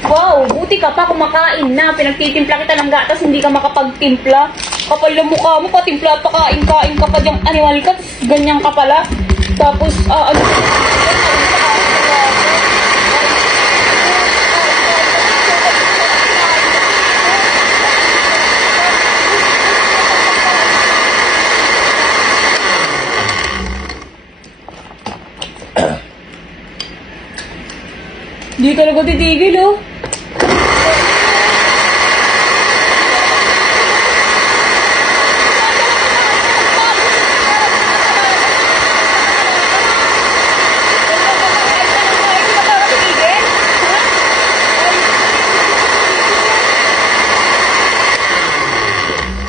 Wow, buti ka pa kumakain na. Pinagtitimpla kita ng gatas, hindi ka makapagtimpla. Kapal na mukha mo, patimpla pa, kain-kain ka pa diyang animal ka, ganyan ka pala. Tapos, ano? Hindi talaga titigil, oh.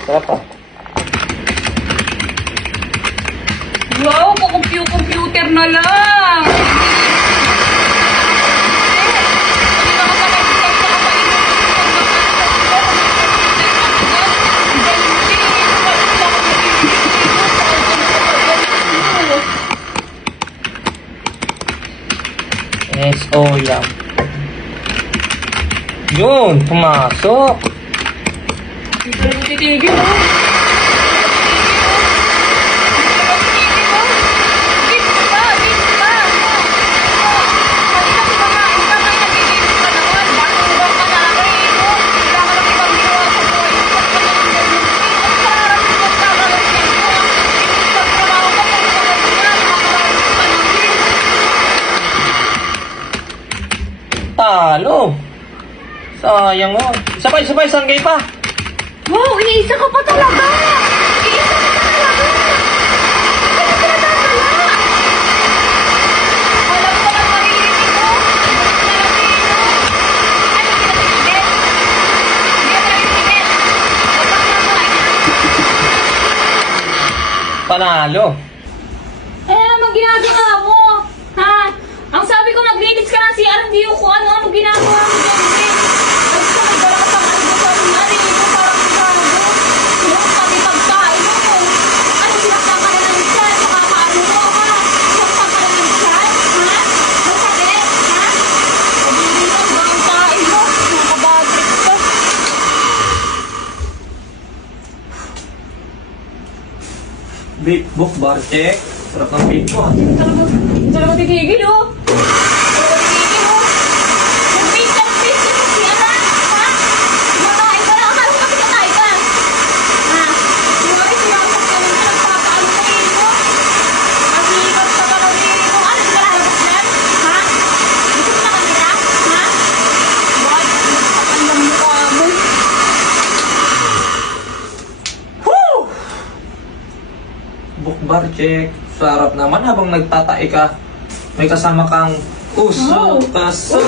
Sarap pa. Wow, computer na lang. SO lang. Yun, pumasok. Hindi talaga titigil, oh. Talo. Sayang mo. Sabay, sanggay pa. Wow, iniisa ka pa talaga! Iniisa ka pa talaga! Hindi ka tinatala! Alam ko lang maririnig ko! Panalo. Eh, ano ginagawa mo? Ha? Ang sabi ko, maglinis ka ng CR, hindi yung kung ano-ano ginagawa mo dyan, eh. Ay, sa nagdala ka pang ano sa ano, ito parang sigado. Yung pati pagkain mo. Ano, sinakta ka na ng tiyan, makakaano mo, ha? Sinakta ka na ng tiyan, ha? Masakit, ha? Pagiging lang ba ang kain mo? Nakabadrik ka. Big book bar check. Sarap ng big mo. Hindi talaga titigil, oh. Book bar check. Sarap naman habang nagtatae ka. May kasama kang uso, kaso.